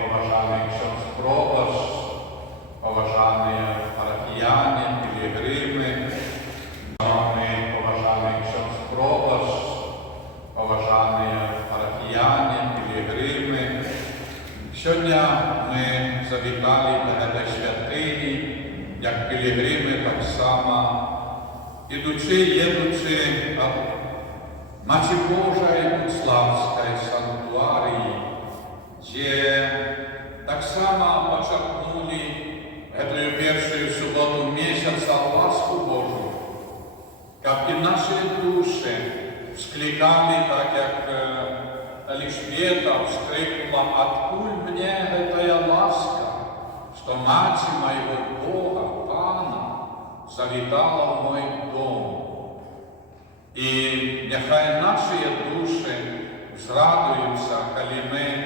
Поважаний ksiądz proboszcz, поважані парафіяни, пілігрими, поважаний ksiądz proboszcz, поважані парафіяни, пілігрими. Сьогодні ми завітали до цієї святині, як пілігрими, так само, ідучи, їдучи Macie Bożej Sławskiej Sanktuarii, gdzie tak samo poczerpnęli tę pierwszą sobotę miesiąca łasku Bożą, aby nasze dusze wsklikali tak jak Elżbieta wskrzyknęła: "Откуль mnie ta łaska, że Macie mojego Boga, Pana, zawitała w mój dom". І нехай наші душі зрадуються, коли ми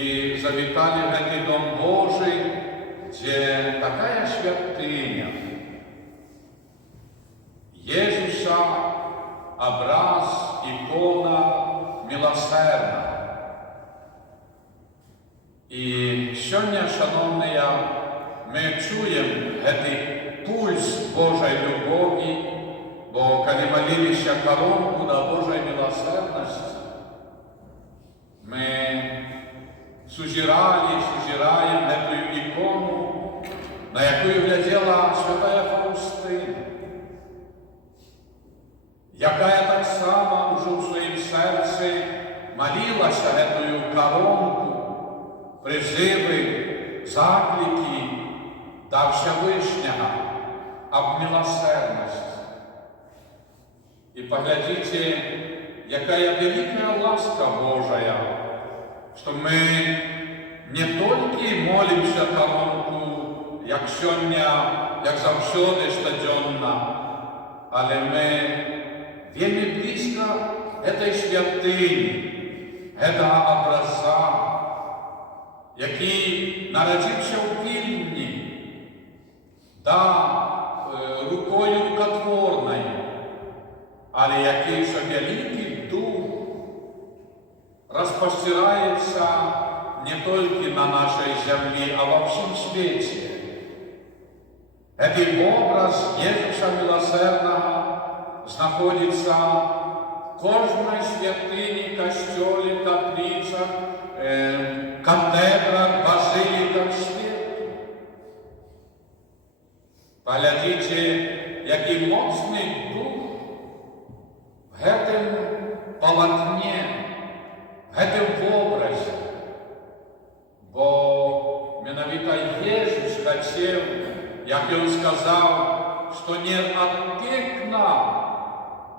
і завітали в цей Дом Божий, де така святиня Єсуса, образ, ікона милосердна. І сьогодні, шановні, ми чуємо цей пульс Божої любові, бо коли молилися коронку до Божої милосердності, ми сузираємо цю ікону, на яку гляділа святая Фаустина, яка так само вже в своїм серці молилася цю коронку, призиви, заклики до Всевишнього об милосердності. И поглядите, какая великая ласка Божия, что мы не только молимся коронку, як сьогодні, як завжди щоденно, але ми вельми близько этой святині, этого образа, який народився в Вільні, рукою рукотворною, але який же великий дух розпостирається не тільки на нашій землі, а во всім світі. Цей образ Єсуса Милосердного знаходиться в кожній святині, костьолі, каплицях, катедрах, базиліках світу. Поглядите, який моцний дух в этом полотне, в этом образе. Бо менавіта Єсус хотів, як Він сказав, що не від пекна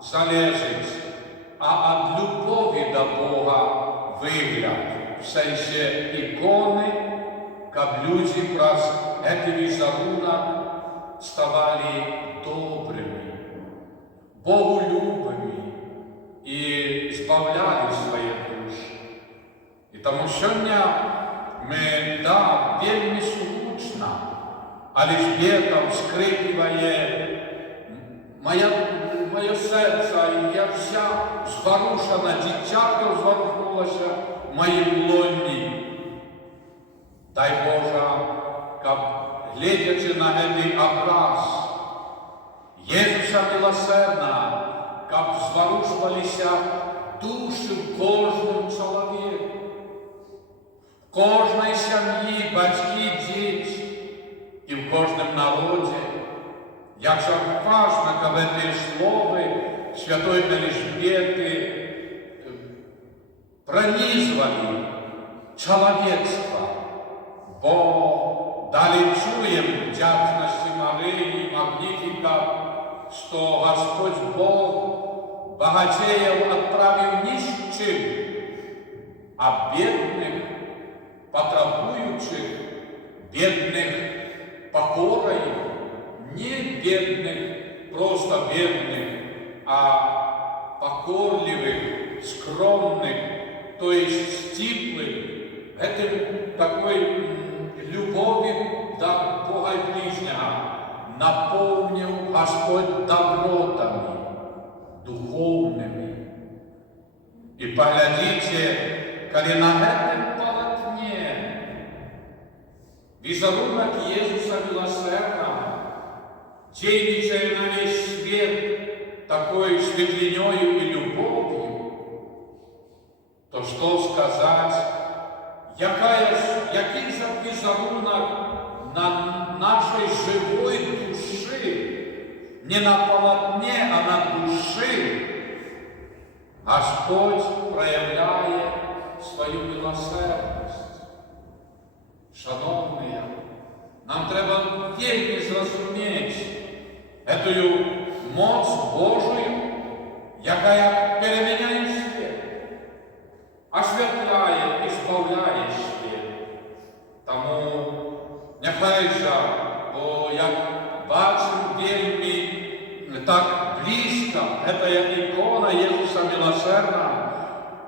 залежить, а від любові до Бога вигляд. В сенсі ікони, щоб люди праз цей візерунок ставали добрими, боголюбими і збавляли свої душі. І тому сьогодні ми, вельми слушно, Елжбета вскрикиває: моє серце, і я вся зворушена, дитятко зворухнулося в моїм лоні. Дай Боже, щоб, глядячи на цей образ Єсуса Милосердного, щоб зворушувалися душі в кожному чоловіку, в кожній сім'ї, батьки, діти і в кожному народі. Як же важно, коли ці слова святої Елжбети пронизывали человечество, бо далі чуємо в вдячності Марії, Магніфіка, що Господь Бог богатеїв відправив ні з чим, а бідних, потребуючих, бідних покорою, не бідних, просто бідних, а покорливих, скромных, то есть стиплых, этим такой любовью до Бога и ближнего наполнил Господь добротами духовными. И поглядите, коли на этом полотне візерунок Єсуса Милосердного, дійничає на весь світ такою світлиною і любов'ю, то що сказати, який же візерунок на нашей живой души, не на полотне, а на души, Господь проявляє свою милосердність. Шановні, нам треба вельми зрозуміти эту моц Божию, яка переміняє світ, освятляє і збавляє світ. Тому нехай же, бо як бачимо вельми так близько, эта икона Єсуса Милосердного,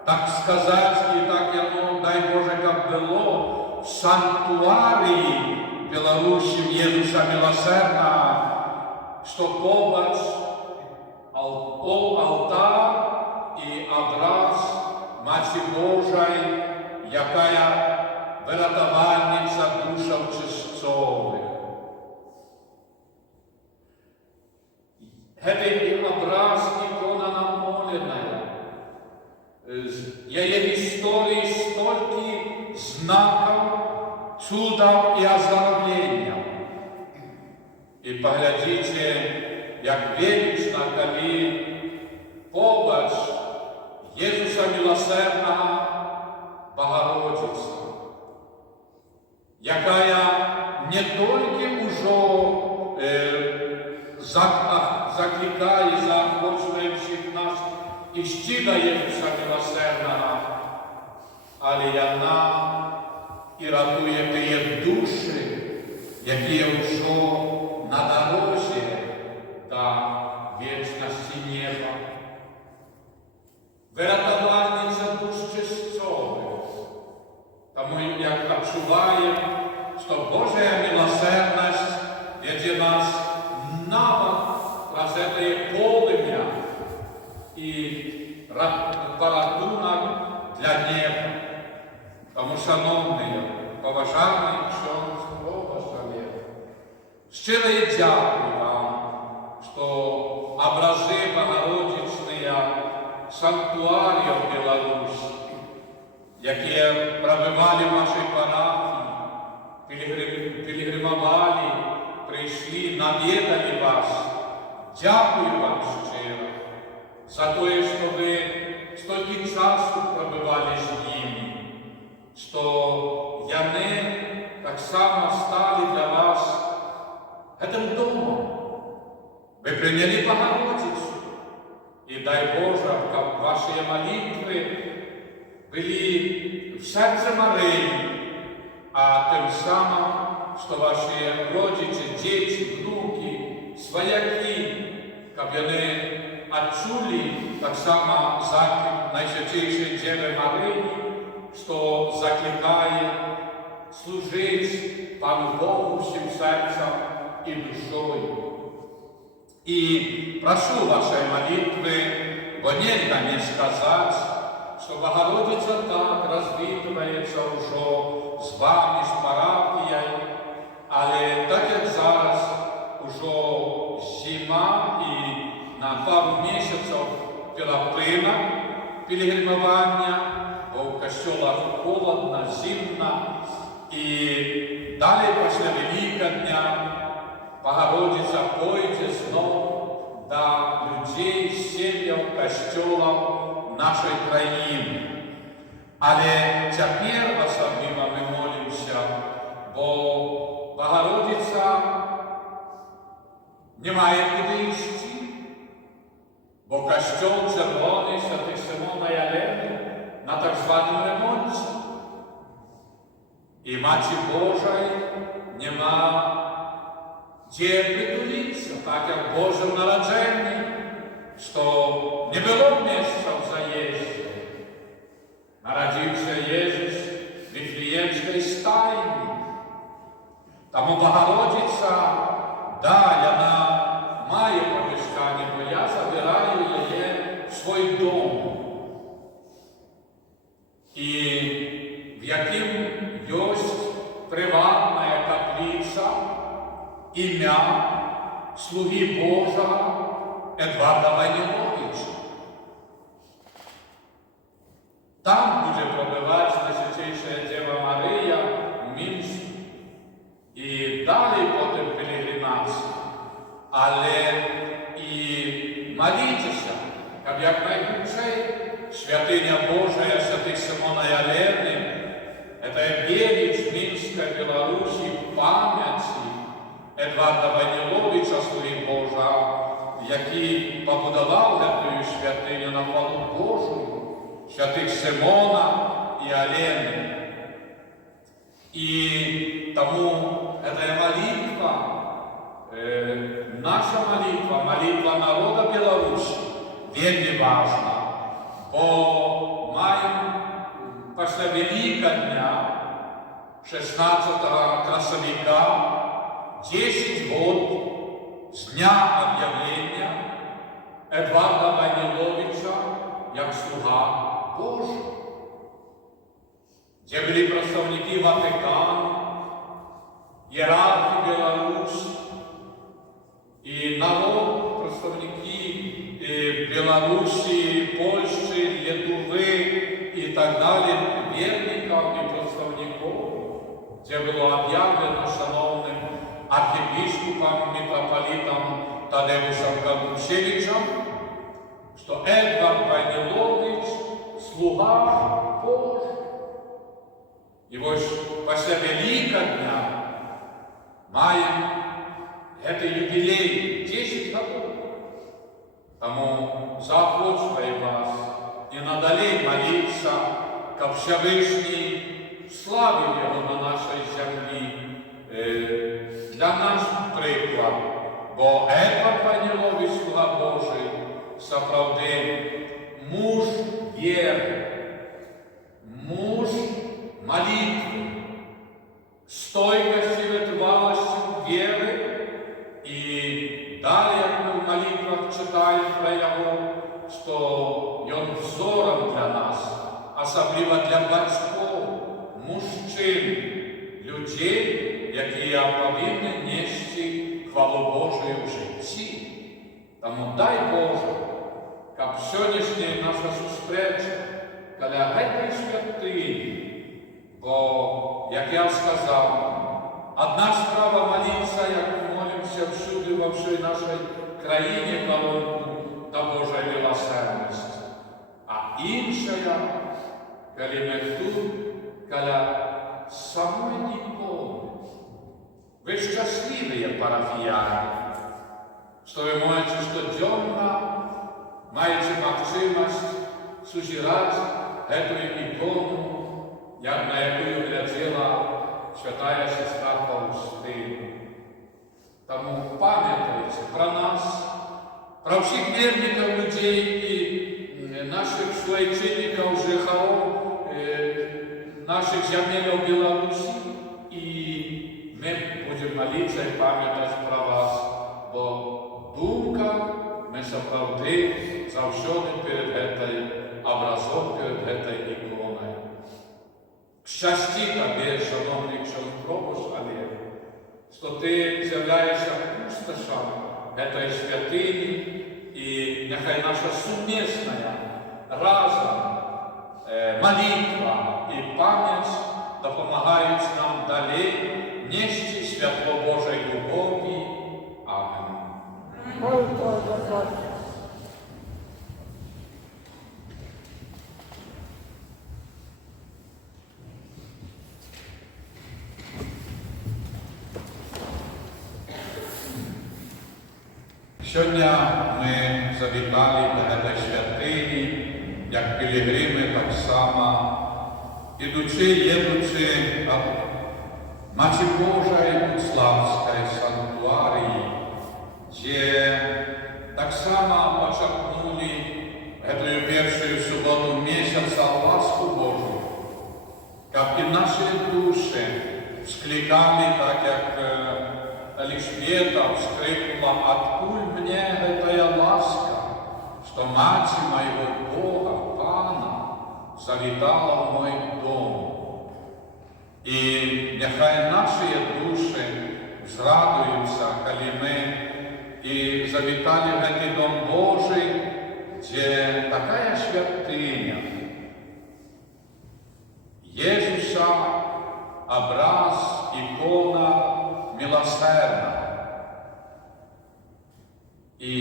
так сказать, и так оно, дай Боже, как было, в санктуарии Белорусі Єсуса Милосердного, что побач алтар и образ Маті Божої, яка вирятувальниця душам чистцових. Этот образ икона намоленная. Ее истории столько знаков, чудов и оздоровления. И поглядите, як велично, коли побач Єсуса Милосердного Богородица, якая не только уже закликає, заохочує всіх нас іщи до Єсуса Милосердного, але вона і рятує ті душі, які вже на дорозі до вічності неба. Вирятувальниця душ чистцових. Тому як відчуваємо, що Божа милосердність веде нас навод раз это полымя и порятунок для неба. Тому, шановні, поважаний ksiądz Богослов'я, щиро дякую вам, що образи Богородичної санктуарії в Білорусі, які пробивали в вашій парафії, пілігримували, прийшли, навідали вас. Дякую вам щиро за те, що ви стільки часу пробивали з ними, що вони так само стали для вас этим домом. Ви прийняли Богородицю, і дай Боже, щоб ваші молитви були в серці Марії, а тим самим, що ваші родичі, діти, внуки, свояки, щоб вони відчули так само заклик Найсвятейшої Діви Марії, що закликає служити Пану Богу всім серцем і душою. І прошу вашої молитви, бо нельзя не сказати, що Богородиця так розвітується вже з вами, з парафією, але так як зараз уже зима і на пару місяців перепина пілігримування, бо в костюлах холодно, зимно, і далі після Великодня Богородиця пойде знов до людей, сім'їв, костюлів нашої країни. Але тепер особливо ми молимося, бо Богородиця не має куди йти, бо костюл червоний Святих Симона і Олени на так званому ремонті. І Маті Божої нема де притулитися, так як в Божому народженні, що не було місця в заїзді. Народився Єсус в Вифлеємській стайні. Тому Богородиця, да, вона має помешкання, бо я забираю її в свій дом. І в яким є приватна ім'я слуги Божого Едварда Войниловича. Там буде пробивати Найсвятейшая Дева Марія в Мінську. І далі потім пілігримація. Але і молітися, як якнайбільше святиня Божия святих Симона і Олени, це велич Мінська, Білорусі, пам'яті Едварда Войниловича, слуги Божа, який побудував цю святиню на хвалу Божу, святих Симона і Олени. І тому ця молитва, наша молитва, молитва народа Білорусі, вельми важна, бо маємо після Великого дня, 16 красовика, 10 років з дня об'явлення Едварда Войниловича як слуга Божий, де були представники Ватикану, ієрархи Білорусі, і народ, представники Білорусі, Польщі, Литви і так далі, вірників і представників, де було об'явлено шановним архиепископом, митрополитом Тадеушем Кадушевичем, що Едвард Войнилович – слуга Божий. І ось після Великого дня маємо цей юбілей 10 років. Тому заохочую вас і надалі молитися, щоб Всевишній славив його на нашій землі, для нас приклад. Бо Едвард Войнилович, слуга Божий, справді муж віри, муж молитви, стойкості, витривалості віри. І далі, як ми в молитвах читаємо про його, що він взором для нас, особливо для батьків, мужчин, людей, які повинні нести хвалу Божию в житті. Тому дай Боже, щоб сьогоднішня наша зустріча біля цієї святині, бо, як я сказав, одна справа молитися, як ми молимося всюди, во всій нашій країні, до Божої милосердності. А інша, коли ми тут, біля самої ніколи. Ви щасливі парафіяни, що ви можете щоденно, маючи можливість сузирати цю ікону, як на яку гляділа святая сестра Фаустина. Тому пам'ятайте про нас, про всіх вірників людей і наших суайчинників, жихарів, наших земель Білорусі. І ми будемо молитися і пам'ятати про вас, бо думка ми справді завжди перед цією образом, перед цією іконою. Щасті тобі, шановний Пробуш Олег, що ти з'являєшся пустошем цієї святині, і нехай наша сумісна разом молитва і пам'ять допомагають нам далі нести світло Божої любові. Амінь. Сьогодні ми завітали до цієї святині, як пілігрими, так само, ідучи, їдучи від Матері Божої Буцлавської санктуарії, де так само почерпнули цю першу суботу місяця ласку Божу, щоб і наші душі вскликали, так як Елішбета вскрикнула: «Откуль мне эта ласка, что мать моего Бога, Пана, завітала в мой дом». І нехай наші душі зрадуюцца, калі мы і завіталі в гэты дом Божий, дзе такая святыня. Єзуса образ, ікона милосердна. І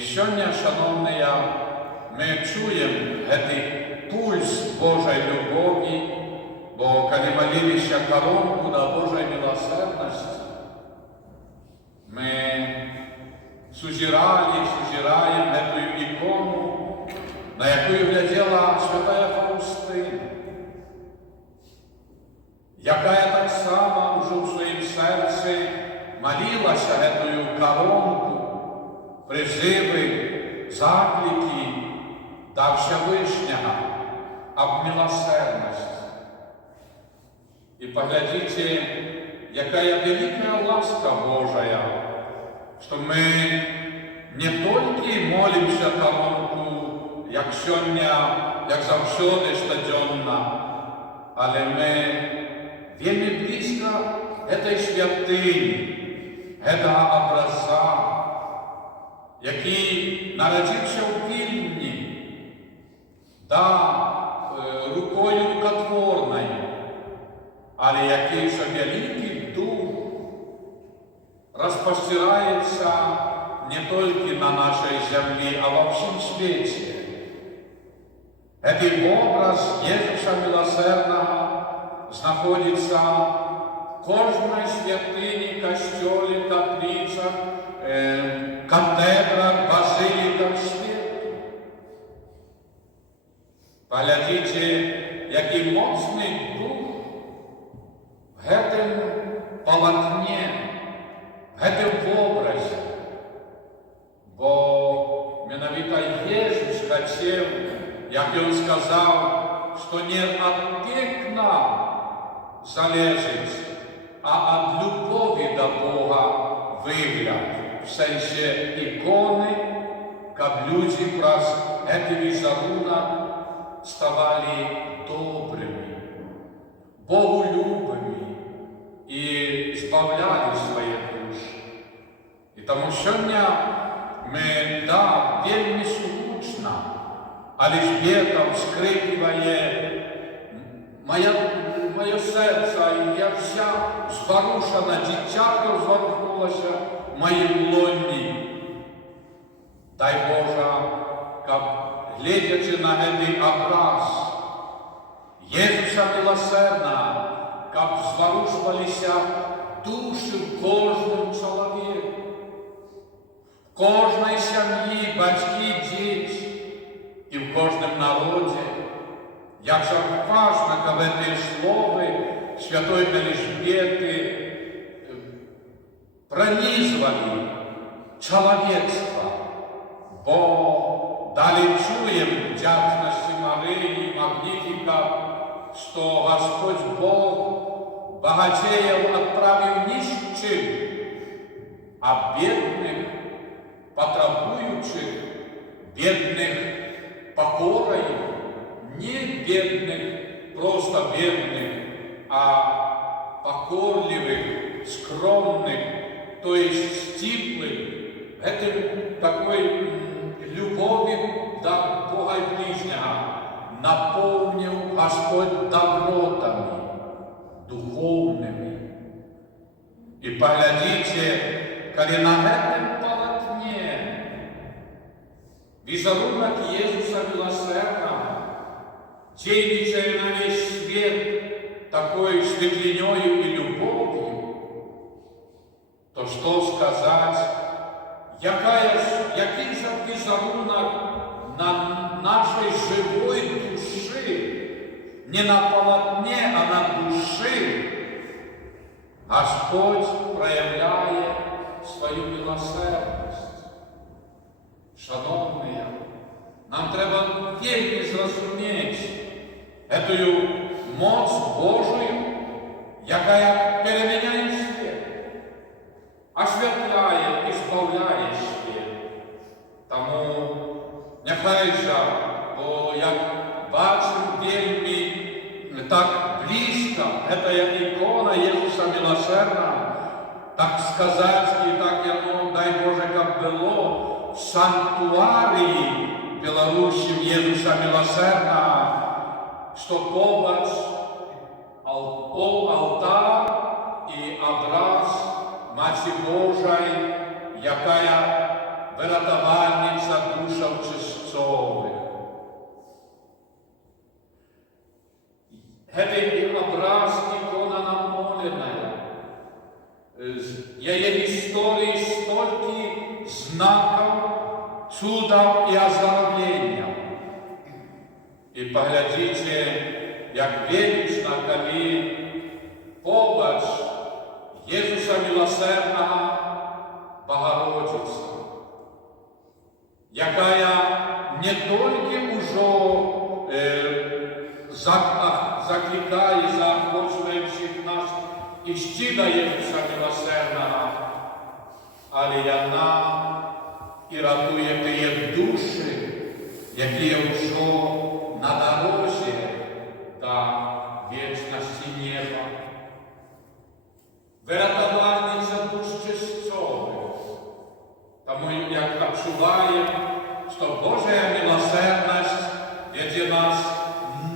сьогодні, шановні, ми чуємо гэты пульс Божої любові, бо коли молилися коронку до Божої милосердності, ми сузираем эту икону, на якую глядела святая Фаустина, якая так само уже в своїм серці молилася эту коронку, призиви, заклики до Всевишнього об милосердности. И поглядите, якая великая ласка Божия, что мы не только молимся коронку, як сьогодні, як завсёды, щоденно, але ми вельми близько этой святыні, этого образа, який народився в Вільні, рукою рукотворною, але який же великий дух розпостирається не тільки на нашій землі, а во всім світі. Цей образ Єзуса Милосердного знаходиться в кожній святині, костьолі, каплицях, катедрах, базиліках світу. Поглядите, який моцний дух в гэтым полотне, в гэтым образе. Бо менавіта Єсус хотів, як Він сказав, що не від пекла залежить, а від любові до Бога вигляд. В сенсі ікони, щоб люди праз цей візерунок ставали добрими, боголюбими і збавляли свої душі. І тому сьогодні ми, вельми сучно, але ж вітом скрикиває моє серце, і я вся зворушена, дитятко зворухнулося в моїм лоні. Дай Боже, щоб, глядячи на цей образ Єзуса Милосердного, щоб зворушувалися душі в кожному чоловіку, в кожній сім'ї, батьки, діти і в кожному народі. Як же важно, щоб ці слова Святої Елжбети пронизывали человечество, бо далі чуємо в вдячності Марії, Магніфіка, що Господь Бог богатеїв відправив ні з чим, а бідних, потребуючих, бідних покорою, не бідних, просто бідних, а покорливих, скромных, то есть стиплых, это такой любовью до Бога и ближнего наполнил Господь добротами духовными. И поглядите, коли на этом полотне визерунок Иисуса Милосердного, действуя на весь свет такой светлинёю и любовью, то что сказать, який же візерунок на нашей живой души, не на полотне, а на души, Господь проявляє свою милосердність. Шановні, нам треба вельми зрозуміти эту моць Божию, яка переміняє світ, освятляє і збавляє світ. Тому нехай же, бо як бачимо вельми так близько, эта икона Иисуса Милосердного, так сказать, и так оно, дай Боже, как было, в санктуарии Беларуси Иисуса Милосердного, что побач алтар и образ Матери Божией, якая виратувальниця душам чистцових. Этот образ икона намоленная. Ее истории столько знаков, чудов и оздоровления. И поглядите, як велично, коли побач Иисуса Милосердного Богородица, якая не только уже закликає, заохочує всіх нас ішти до Ісуса Милосердного, але вона і рятує ті душі, які вже на дорозі до вічності неба. Врятувальниця душ чистцових. Тому як відчуваємо, що Божа милосердність веде нас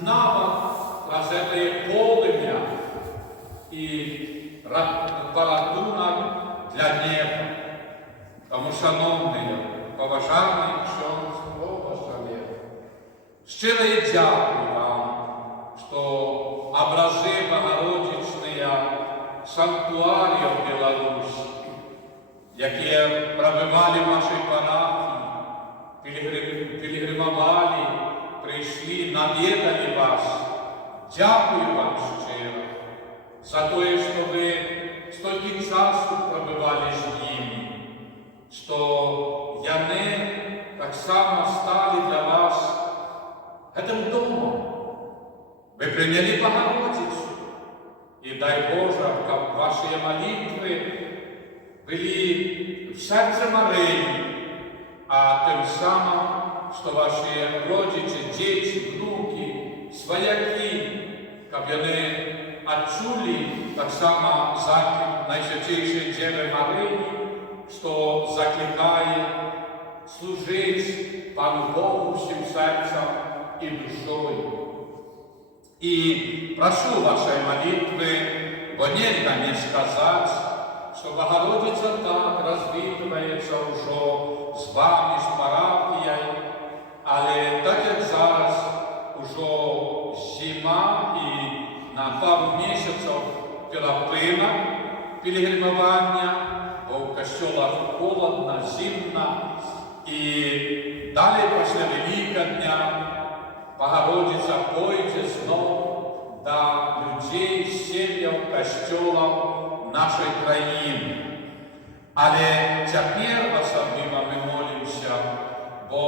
навод разетое полымя и порятунок для неба. Тому, шановні, поважаний ksiądz Богослов'я, щиро дякую вам, що образи Богородичные санктуарів Білорусі, які пробивали в нашій парафії, пілігримували, прийшли, навідали вас. Дякую вам щиро за те, що ви стільки часу пробивали з ними, що вони так само стали для вас цим домом. Ви прийняли Богородицю, і дай Боже, щоб ваші молитви були в серці Марії, а тим самим, що ваші родичі, діти, внуки, свояки, щоб вони відчули так само заклик Найсвятейшої Діви Марії, що закликає служити Пану Богу всім серцем і душою. І прошу вашої молитви, бо нельзя не сказати, що Богородиця так розвітується вже з вами, з парафією, але так як зараз уже зима і на пару місяців перепинок пілігримування, бо в костьолах холодно, зимно, і далі після Великодня Богородиця пойде знов до людей, сім'їв, костьолів нашої країни. Але тепер особливо ми молимося, бо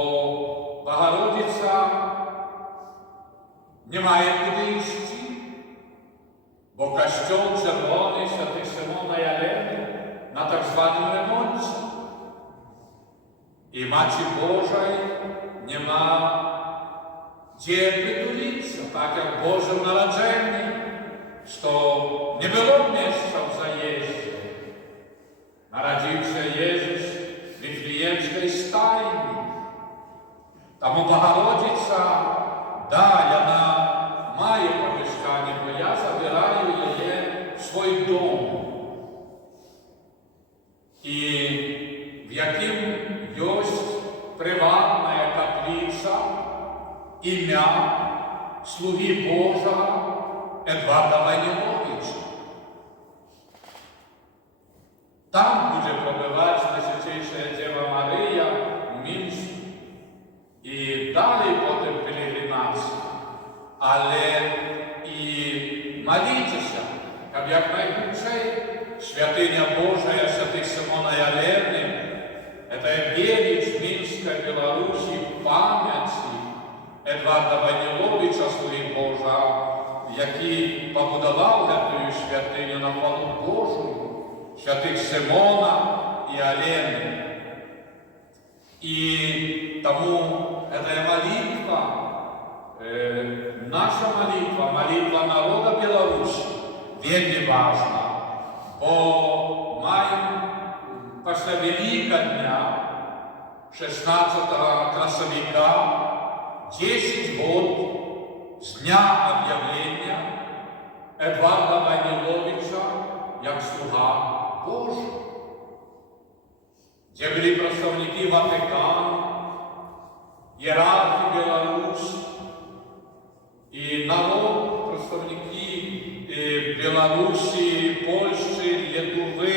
Богородиця не має куди йти, бо костьол червоний Святих Симона і Олени на так званому ремонті. І Матері Божої нема де притулитися, так як в Божому народженні, що не було місця в заїзді. Народився Ісус в Вифлеємській стайні. Тому Богородиця, да, вона має помешкання, бо я забираю її в свій дом. І в яким є приватна каплиця, ім'я слуги Божого Едварда Войниловича. Там буде пробивати Найсвятейша Діва Марія в Мінську. І далі потім пілігримація. Але і молітеся, щоб якнайбільше святиня Божия Святих Симона і Олени, це велич Мінська Білорусі в пам'яті Едварда Войниловича, слуги Божа, який побудував цю святиню на хвалу Божу, Святих Симона і Олени. І тому ця молитва, наша молитва, молитва народа Білорусі, вельми важна. Бо маємо після Великодня, 16 красовика, 10 год з дня об'явлення Едварда Вайніловича як слуга Божий, де були представники Ватикану, иерархи Беларуси и народ, представники Беларуси, Польши, Литвы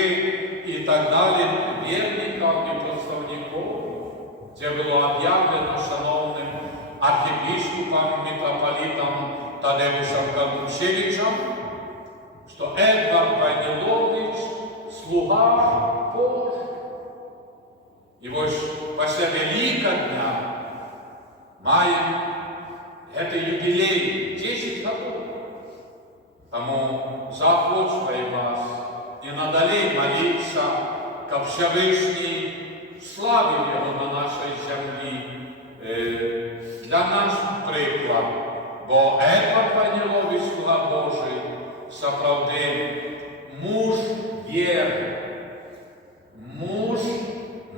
и так далее, верников и представников, где было объявлено шановным архиепископом, митрополитом Тадеушем Кандушевичем, что Эдвард Вайнілович слуга Божий. И вот после Великодня маем это юбилей 10 годов. Тому заохочиваю вас и надалей молиться, как Всевышний славил его на нашей земле. Для нас приклад, бо Едвард Вайнілович, слуга Божий, справді муж віри, муж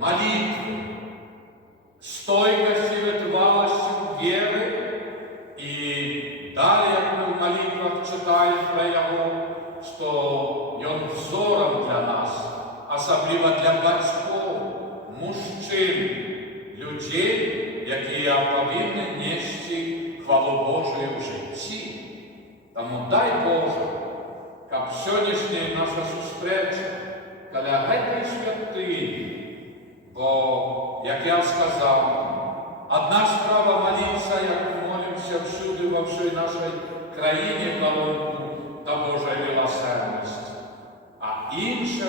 молитвы, стойкости, витривалости веры. И далее мы в молитвах читаем про его, что он взором для нас, особливо для батьков, мужчин, людей, які повинні нести хвалу Божию в житті. Тому дай Боже, як сьогоднішня наша зустріча, коли этой святині, бо, як я сказав, одна справа молитися, як ми молимося всюди, во всій нашій країні, колонку до Божої милосердності. А інша,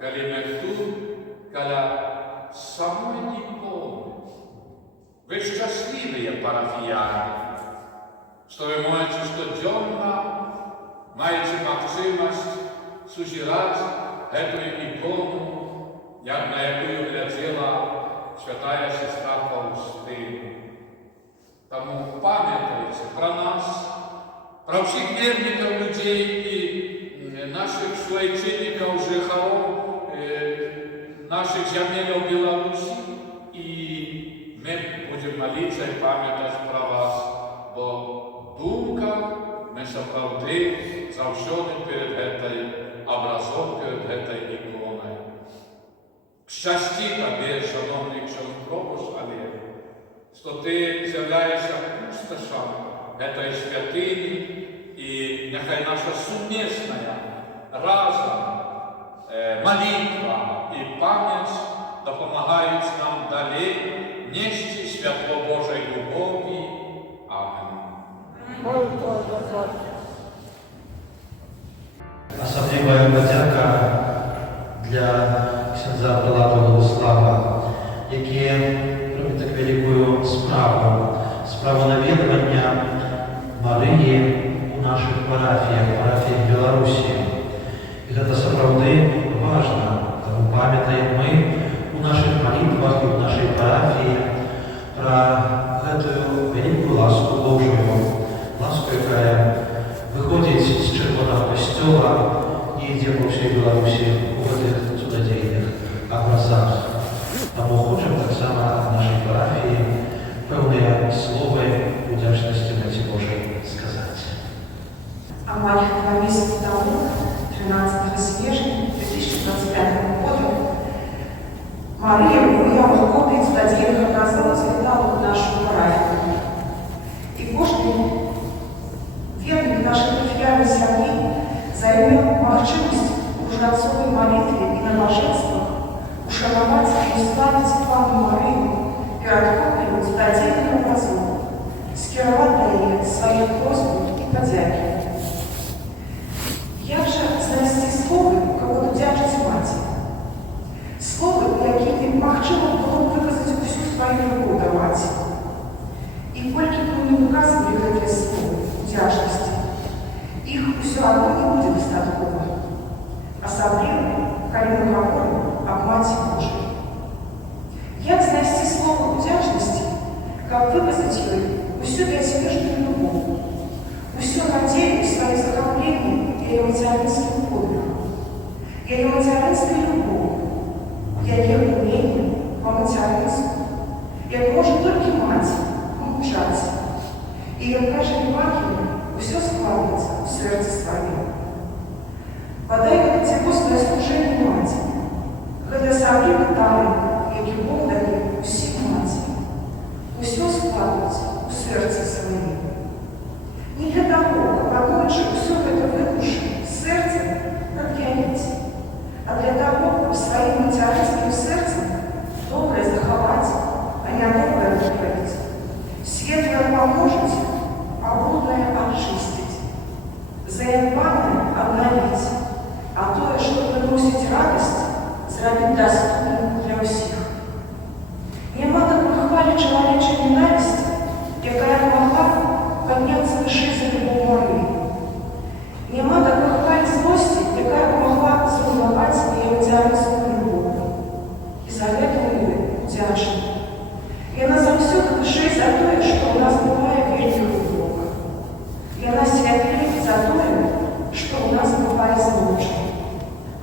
коли ми тут, коли самої ніколи. Ви щасливі парафіяни, що ви можете щоденно, маючи можливість сузирати эту икону, на яку глядела святая сестра Фаустина. Тому пам'ятайте про нас, про всіх вірників людей і наших суайчинників, жихарів, наших земель Білорусі. І ми будемо молитися і пам'ятати про вас, бо думка ми справді завжди перед этой образовкою, перед этой иконою. Щасті тобі, шановний Пробуш Олег, що ти з'являєшся пустошем этой святыни, и нехай наша сумесная разом молитва и память допомагають нам далі нести святло Божої любові. Амінь. Особливая подяка для księdza Prelata Bogusława, які робить так великую справу навідування Марії у наших парафіях Білорусі. І це справді важливо, тому пам'ятаємо ми у наших молитвах і у нашій парафії про цю велику ласку Божию, ласку, яка виходить з Червоного костюла і йде по всій Білорусі у цих чудодійних образах. Тому хочемо так само в нашій парафії певне слово вдячності Матері Божій сказати. А маленького 2 месяца тому, 13 свежня 2025 года, Мария в уявах копий стадийных образов завітала в нашу парафію. И кожний верник нашей парафіяльной семьи займет можливість у жнецовой молитве и на блаженствах ушановать и славить Пану Марию перед копией стадийных образов, скеровать для них свои просьбы и подяки. Як же знайти слови, кого вдячить Матір? Слови, які магчимо було виказати усю свою любов до Матері. І кольки б не виказували такі слови вдячності, їх все одно не буде достатково. Особливо, коли ми говоримо об Матері Божій. Як знайти слово вдячності, як виказати їй усю безмежну любов, усю надію і своє захоплення и материнским подвигом. є материнська любов, яке вміння по материнству, як може тільки мати мовчати. І як каже Євангеліє, усе складається у серці своєму. Подай це Господи служення матері, хоча особливо там, які Бог дає усім матері. Усе складається у серці своєму. Не для того, как лучше все это выдушить сердцем, как яйца, а для того, чтобы своим материнским сердцем доброе заховать, а не доброе выкрыть. Светлое поможет, а блудное очистить. Заебанное обновить, а то, что приносит радость, сделать доступным для всех. Нема такой хвали человечей ненависти, якая могла подняться выше за любого Марии. Нема такой хвали злости, якая могла завоевать ее материнскую любовь. И за это мы вдячны. И она за все души за то, что у нас бывает великого Бога. И она святая за то, что у нас бывает злочин.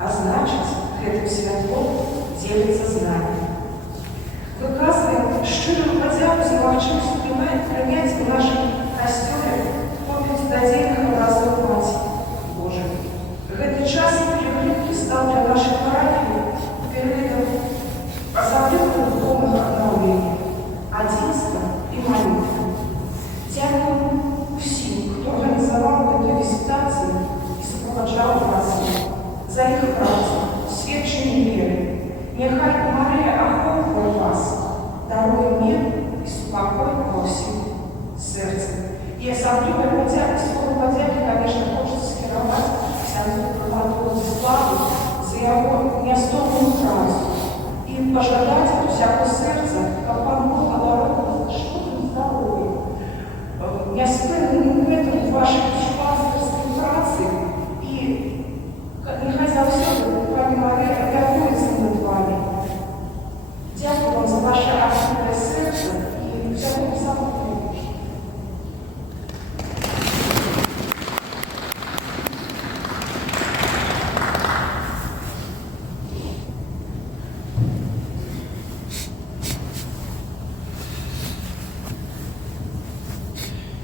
А значит, этим святлом делится знание. Выказываем щирую подяку за возможность принять в нашем костюме попить дадзейных образов Матери Божией. Этот час переклики стал для нашей парафии периодом особливого духовных обновлений, одинства и молитвы. Дякую всем, кто организовал эту визитацию и сопровождал вас за их працу, свідчення віри. Нехай Марія охоплює вас, дарує мир і спокій во всім сердце. И особливо слово подяки, конечно, хочется скировать Ксензу Преподобную Владиславу за его неостойную фразу и пожелать от всякого сердца, как вам Бог оборот, что-то здоровье. Неоспорным иммунитетом в вашей пасторской праці и нехай за все, Пани Мария, опекуется над вами. Дякую вам за ваше активное сердце и всякого самого.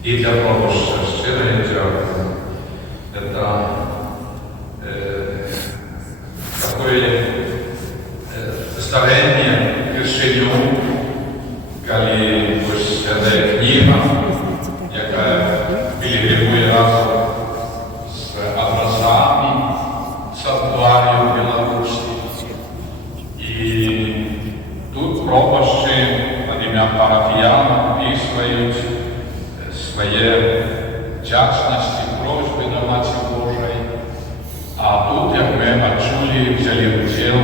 И для помощи щирой дякую. Это такое старение крещению, коли святая книга, яка пилигримує разом з образами, з актуалью Беларуси. И тут пропащи от ім'я парафіян описують своє вдячності, просьби до Матері Божої. А тут, як ми почули, взяли уділ,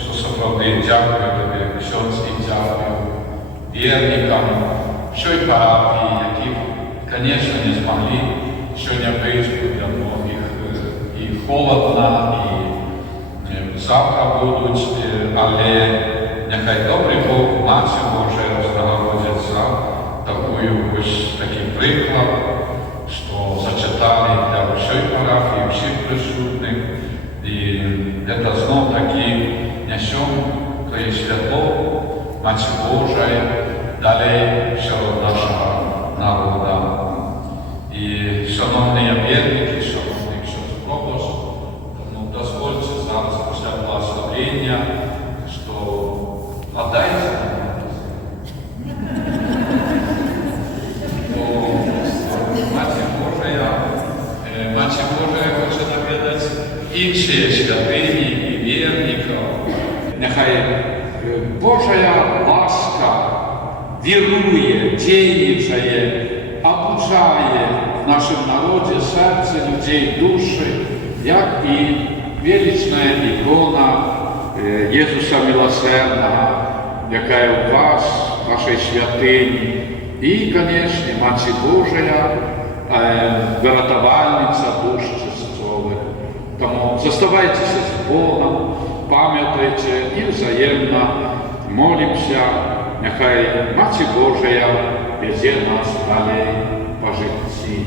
що справді дякую тобі, ксьонським дякую, вірникам, всій парафії, які, звісно, не змогли сьогодні вийти для многих. І холодно, і завтра будуть, але нехай добрий Бог, Матір Божа рознагородить за такий приклад, що зачитали для всієї парафії, всіх присутних. І це знов таки несемо твоє світло, Матір Божа, далі серед нашого народу. І шановні вірники, шановний ксьондз-пропост, дозвольте зараз після благословення, що подайте Матір Божа хоче навідати інші святині і вірників. Нехай Божа ласка вірує, діючає, обучає в нашому народі серце людей, душі, як і велична ікона Єсуса Милосердного, яка у вас, в вашій святині. І, звісно, Матір Божа, вирятувальниця душ чистових. Тому заставайтеся з Богом, пам'ятайте і взаємно молимося. Нехай Матір Божа веде нас далі по житті.